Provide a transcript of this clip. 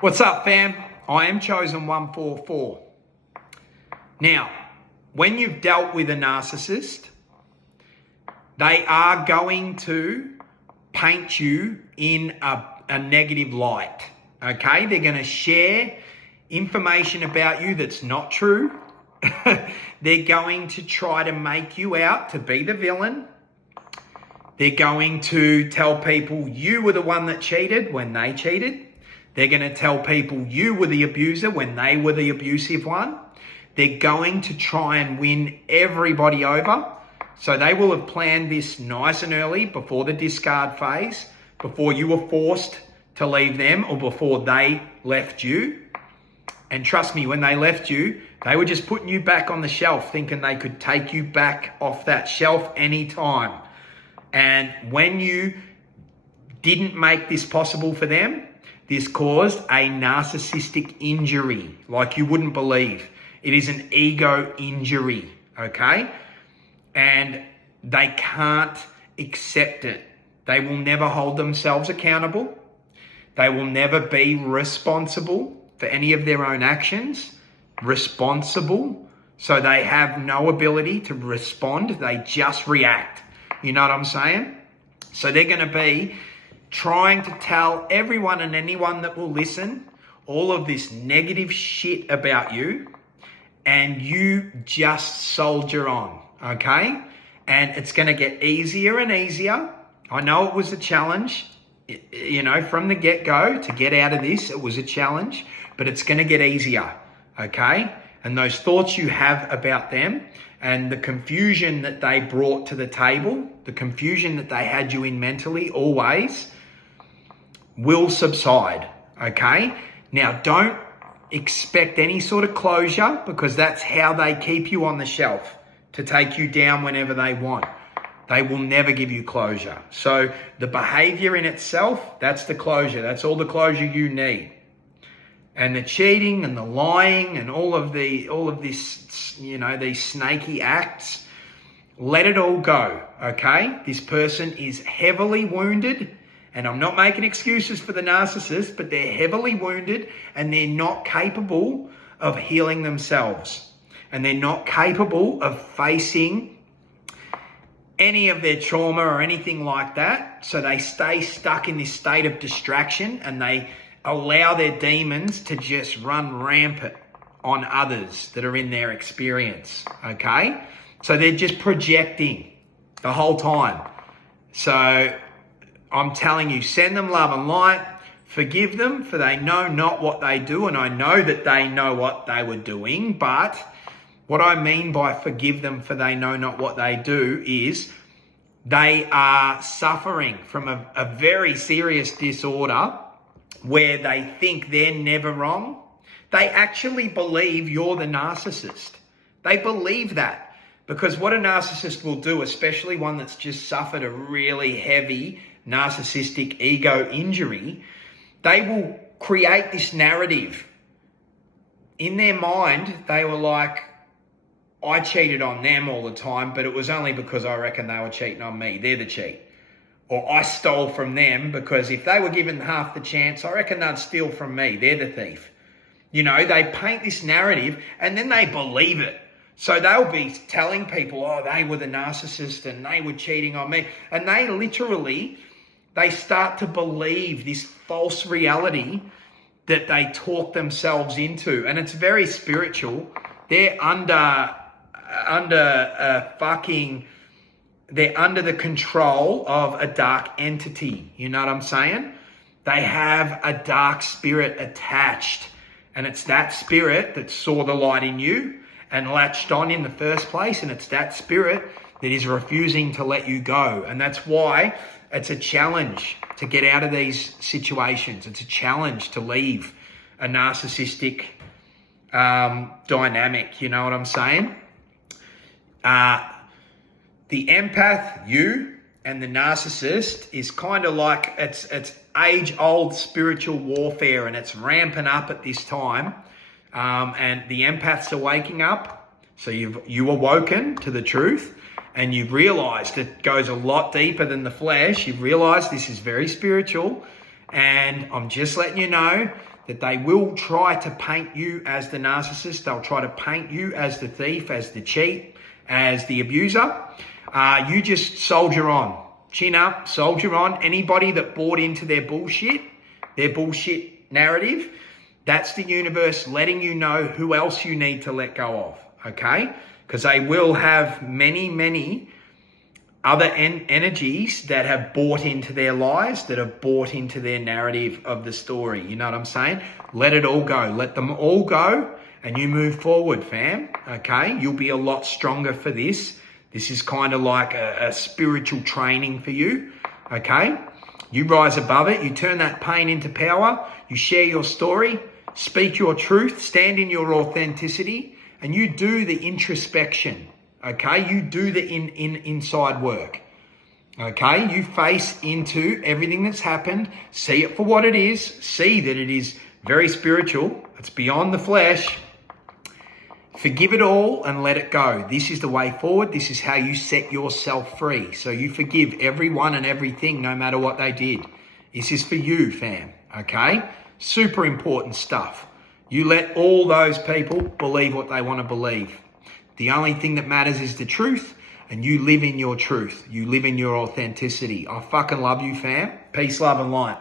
What's up, fam? I am Chosen 144. Now, when you've dealt with a narcissist, they are going to paint you in a negative light, okay? They're going to share information about you that's not true. They're going to try to make you out to be the villain. They're going to tell people you were the one that cheated when they cheated. They're going to tell people you were the abuser when they were the abusive one. They're going to try and win everybody over. So they will have planned this nice and early before the discard phase, before you were forced to leave them or before they left you. And trust me, when they left you, they were just putting you back on the shelf thinking they could take you back off that shelf anytime. And when you didn't make this possible for them, this caused a narcissistic injury like you wouldn't believe. It is an ego injury, okay? And they can't accept it. They will never hold themselves accountable. They will never be responsible for any of their own actions. Responsible. So they have no ability to respond. They just react. You know what I'm saying? So they're going to be trying to tell everyone and anyone that will listen all of this negative shit about you, and you just soldier on, okay? And it's going to get easier and easier. I know it was a challenge, you know, from the get-go to get out of this. It was a challenge, but it's going to get easier, okay? And those thoughts you have about them and the confusion that they brought to the table, the confusion that they had you in mentally always, will subside, okay? Now, don't expect any sort of closure, because that's how they keep you on the shelf, to take you down whenever they want. They will never give you closure. So the behavior in itself, that's the closure. That's all the closure you need. And the cheating and the lying and all of this, you know, these snaky acts, let it all go, okay? This person is heavily wounded, and I'm not making excuses for the narcissist, but they're heavily wounded and they're not capable of healing themselves. And they're not capable of facing any of their trauma or anything like that. So they stay stuck in this state of distraction and they allow their demons to just run rampant on others that are in their experience, okay? So they're just projecting the whole time. So I'm telling you, send them love and light, forgive them, for they know not what they do, and I know that they know what they were doing, but what I mean by forgive them for they know not what they do is they are suffering from a very serious disorder where they think they're never wrong. They actually believe you're the narcissist. They believe that, because what a narcissist will do, especially one that's just suffered a really heavy narcissistic ego injury, they will create this narrative. In their mind, they were like, I cheated on them all the time, but it was only because I reckon they were cheating on me. They're the cheat. Or I stole from them because if they were given half the chance, I reckon they'd steal from me. They're the thief. You know, they paint this narrative and then they believe it. So they'll be telling people, oh, they were the narcissist and they were cheating on me. And they start to believe this false reality that they talk themselves into. And it's very spiritual. They're under the control of a dark entity. You know what I'm saying? They have a dark spirit attached. And it's that spirit that saw the light in you and latched on in the first place. And it's that spirit that is refusing to let you go. And that's why it's a challenge to get out of these situations. It's a challenge to leave a narcissistic dynamic. You know what I'm saying? The empath, you, and the narcissist is kind of like it's age-old spiritual warfare, and it's ramping up at this time. And the empaths are waking up. So you awoken to the truth, and you've realized it goes a lot deeper than the flesh. You've realized this is very spiritual, and I'm just letting you know that they will try to paint you as the narcissist. They'll try to paint you as the thief, as the cheat, as the abuser. You just soldier on. Chin up, soldier on. Anybody that bought into their bullshit narrative, that's the universe letting you know who else you need to let go of, okay? Because they will have many other energies that have bought into their lies, that have bought into their narrative of the story. You know what I'm saying? Let it all go. Let them all go and you move forward, fam. Okay? You'll be a lot stronger for this. This is kind of like a spiritual training for you. Okay? You rise above it. You turn that pain into power. You share your story. Speak your truth. Stand in your authenticity. And you do the introspection. Okay, you do the inside work. Okay, you face into everything that's happened, see it for what it is, see that it is very spiritual, it's beyond the flesh. Forgive it all and let it go. This is the way forward. This is how you set yourself free. So you forgive everyone and everything, no matter what they did. This is for you, fam. Okay, super important stuff. You let all those people believe what they want to believe. The only thing that matters is the truth, and you live in your truth. You live in your authenticity. I fucking love you, fam. Peace, love, and light.